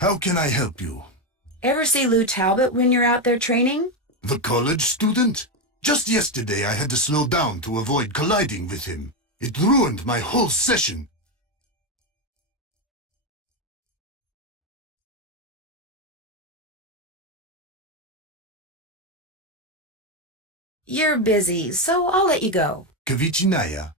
How can I help you? Ever see Lou Talbot when you're out there training? The college student? Just yesterday I had to slow down to avoid colliding with him. It ruined my whole session. You're busy, so I'll let you go. Kavichinaya.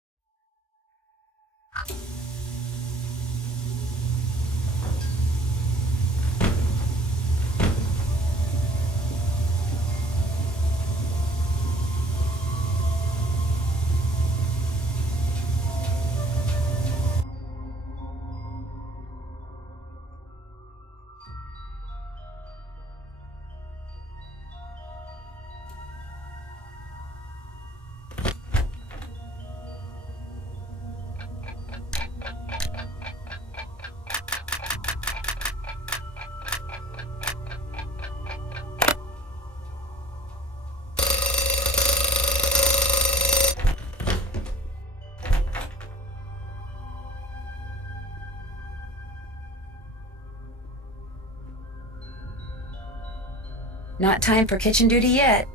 Not time for kitchen duty yet.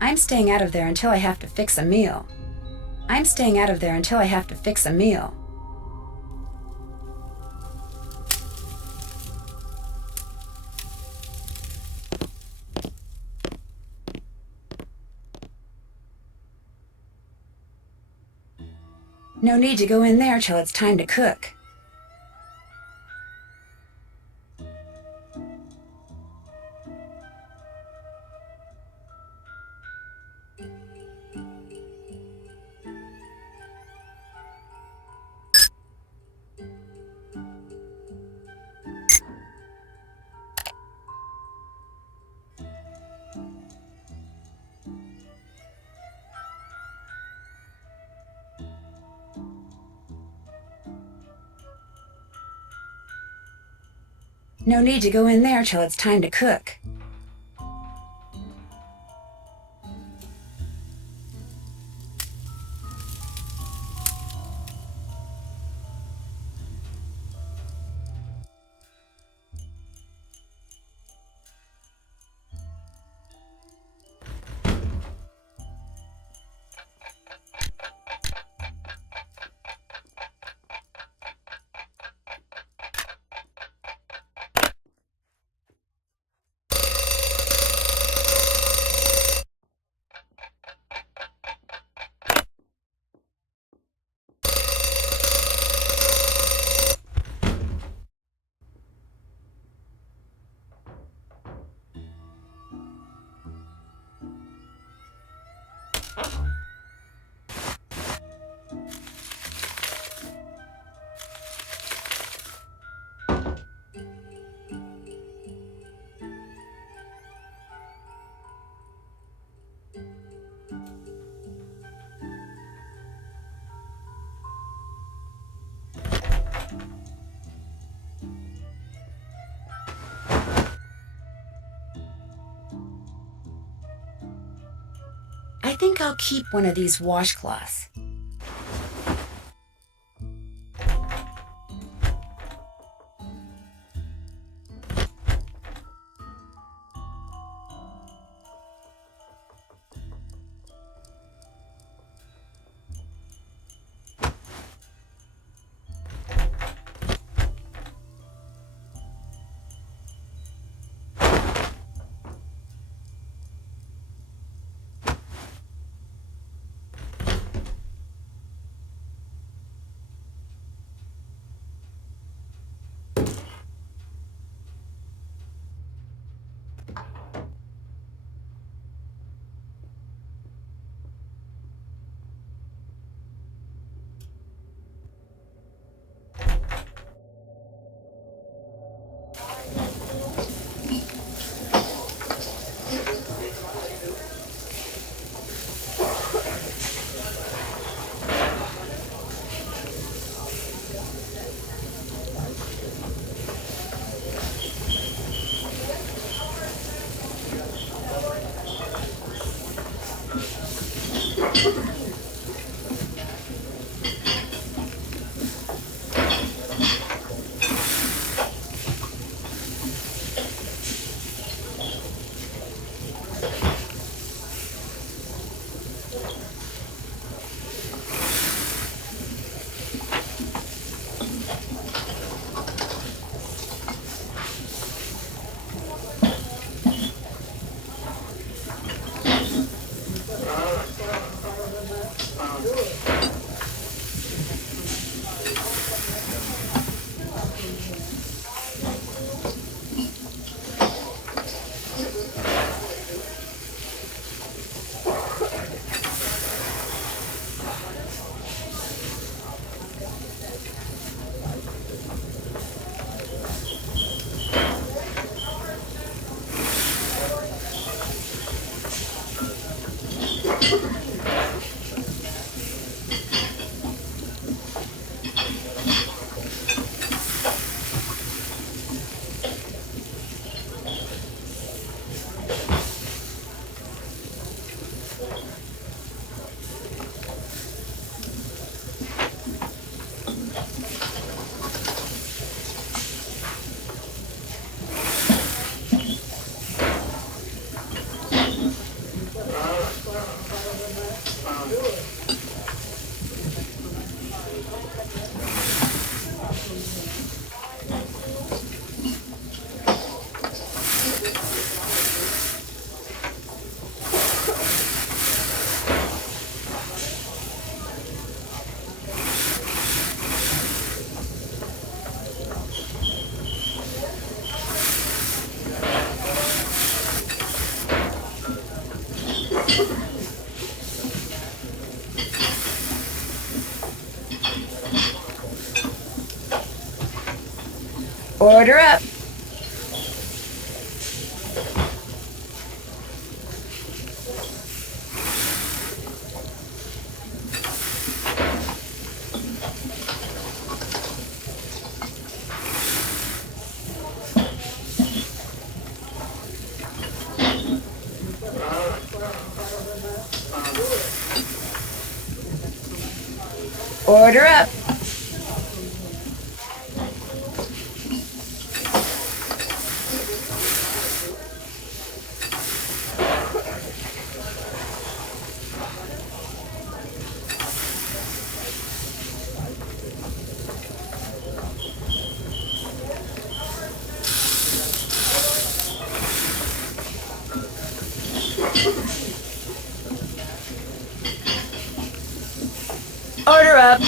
I'm staying out of there until I have to fix a meal. I'm staying out of there until I have to fix a meal. No need to go in there till it's time to cook. No need to go in there till it's time to cook. I think I'll keep one of these washcloths. Order up. Order up. Order up.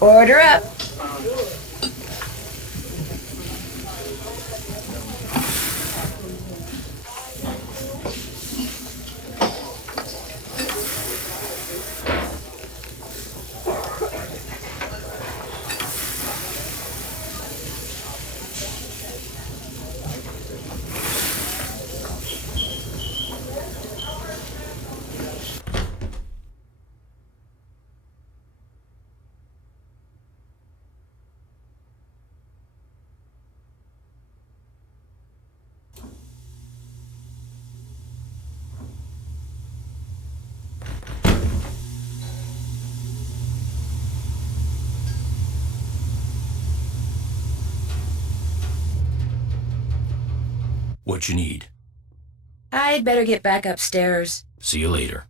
Order up. What you need? I'd better get back upstairs. See you later.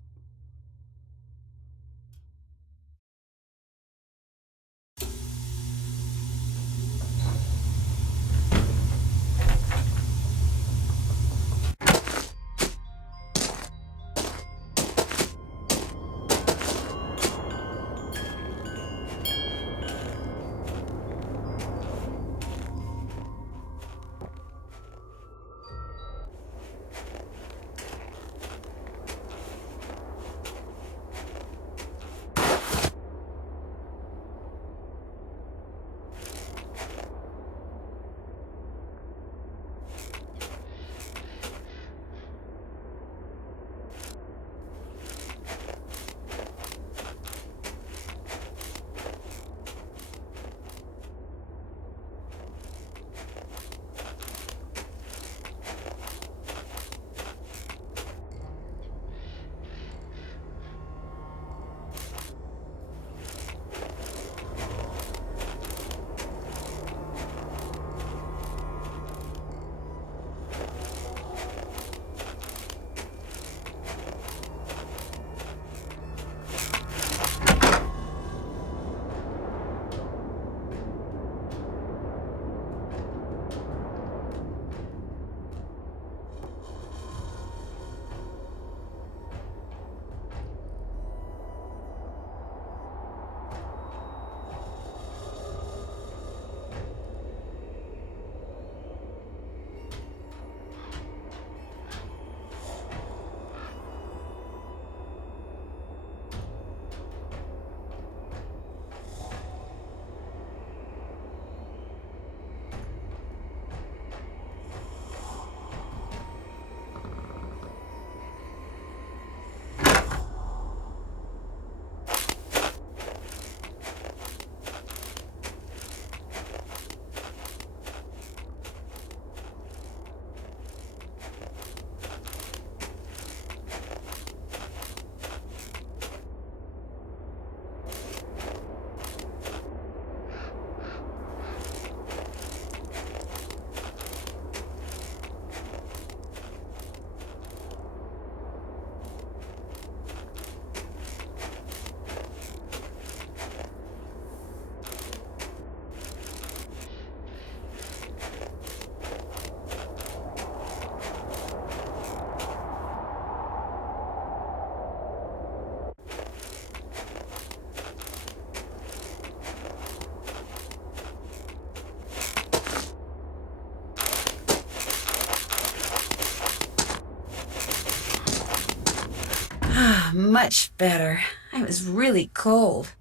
much better. I was really cold.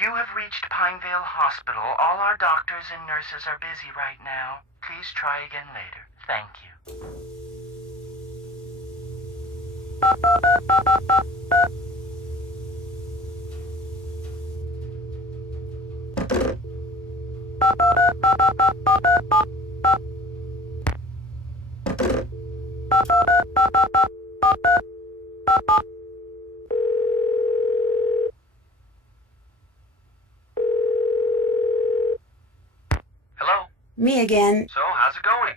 You have reached Pinevale Hospital. All our doctors and nurses are busy right now. Please try again later. Thank you. Hello? Me again. So, how's it going?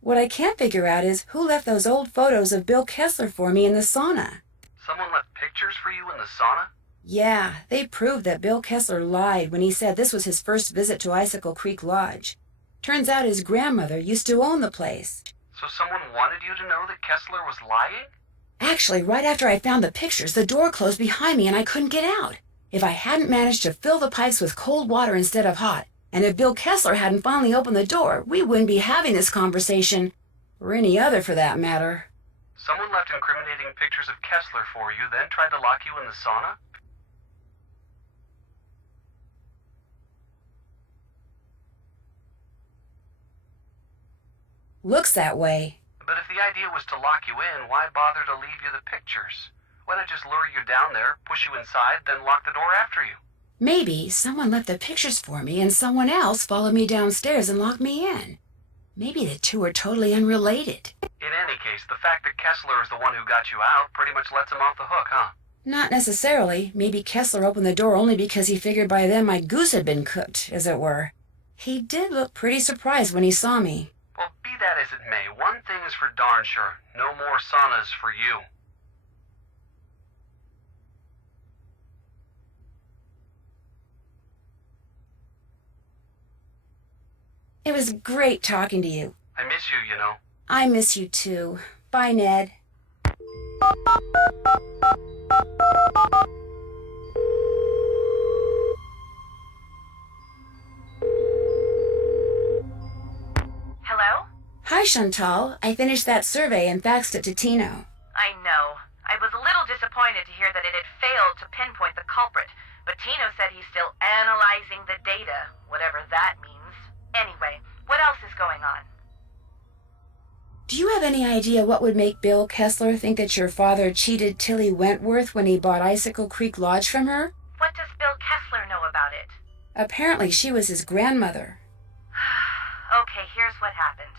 What I can't figure out is who left those old photos of Bill Kessler for me in the sauna. Someone left pictures for you in the sauna? Yeah, they proved that Bill Kessler lied when he said this was his first visit to Icicle Creek Lodge. Turns out his grandmother used to own the place. So someone wanted you to know that Kessler was lying? Actually, right after I found the pictures, the door closed behind me and I couldn't get out. If I hadn't managed to fill the pipes with cold water instead of hot, and if Bill Kessler hadn't finally opened the door, we wouldn't be having this conversation. Or any other for that matter. Someone left incriminating pictures of Kessler for you, then tried to lock you in the sauna? Looks that way. But if the idea was to lock you in, why bother to leave you the pictures? Why not just lure you down there, push you inside, then lock the door after you? Maybe someone left the pictures for me and someone else followed me downstairs and locked me in. Maybe the two are totally unrelated. In any case, the fact that Kessler is the one who got you out pretty much lets him off the hook, huh? Not necessarily. Maybe Kessler opened the door only because he figured by then my goose had been cooked, as it were. He did look pretty surprised when he saw me. Well, be that as it may, one thing is for darn sure. No more saunas for you. It was great talking to you. I miss you, you know. I miss you too. Bye, Ned. Hello? Hi, Chantal. I finished that survey and faxed it to Tino. I know. I was a little disappointed to hear that it had failed to pinpoint the culprit, but Tino said he's still analyzing the data, whatever that means. Anyway, what else is going on? Do you have any idea what would make Bill Kessler think that your father cheated Tilly Wentworth when he bought Icicle Creek Lodge from her? What does Bill Kessler know about it? Apparently she was his grandmother. Okay, here's what happened.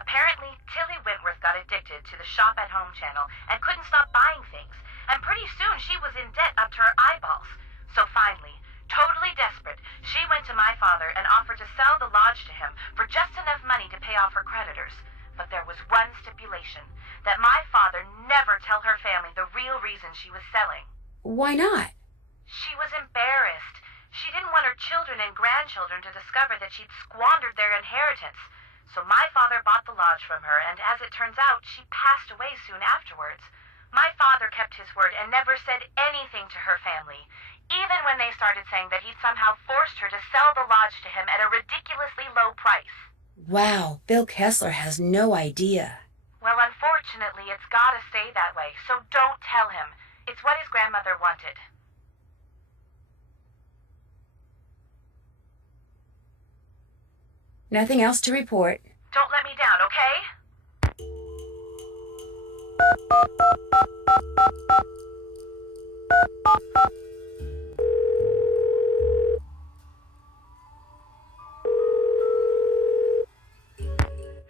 Apparently, Tilly Wentworth got addicted to the shop-at-home channel and couldn't stop buying things, and pretty soon she was in debt up to her eyeballs. So finally, totally desperate, she went to my father and offered to sell the lodge to him for just enough money to pay off her creditors. But there was one stipulation, that my father never tell her family the real reason she was selling. Why not? She was embarrassed. She didn't want her children and grandchildren to discover that she'd squandered their inheritance. So my father bought the lodge from her, and as it turns out, she passed away soon afterwards. My father kept his word and never said anything to her family, even when they started saying that he'd somehow forced her to sell the lodge to him at a ridiculously low price. Wow, Bill Kessler has no idea. Well, unfortunately, it's gotta stay that way, so don't tell him. It's what his grandmother wanted. Nothing else to report. Don't let me down, okay?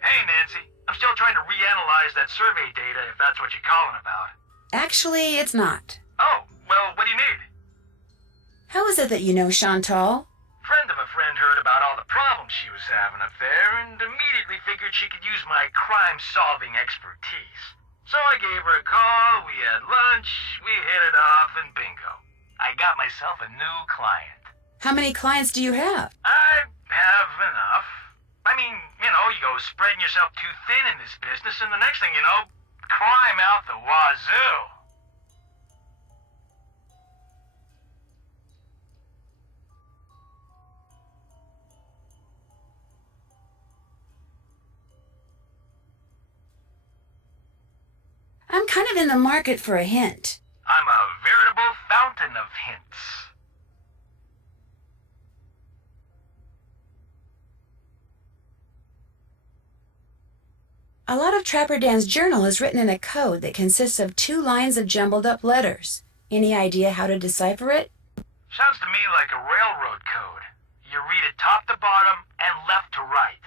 Hey, Nancy. I'm still trying to reanalyze that survey data, if that's what you're calling about. Actually, it's not. Oh, well, what do you need? How is it that you know Chantal? Friend of a friend heard about all the problems she was having up there and immediately figured she could use my crime-solving expertise. So I gave her a call, we had lunch, we hit it off, and bingo. I got myself a new client. How many clients do you have? I have enough. I mean, you go spreading yourself too thin in this business, and the next thing you know, crime out the wazoo. I'm kind of in the market for a hint. I'm a veritable fountain of hints. A lot of Trapper Dan's journal is written in a code that consists of 2 lines of jumbled up letters. Any idea how to decipher it? Sounds to me like a railroad code. You read it top to bottom and left to right.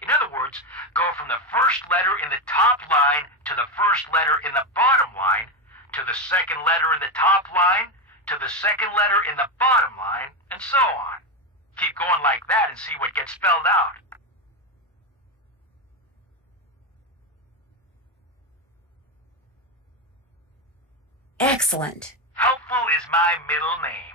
In other words, go from the first letter in the top line to the first letter in the bottom line, to the second letter in the top line, to the second letter in the bottom line, and so on. Keep going like that and see what gets spelled out. Excellent. Helpful is my middle name.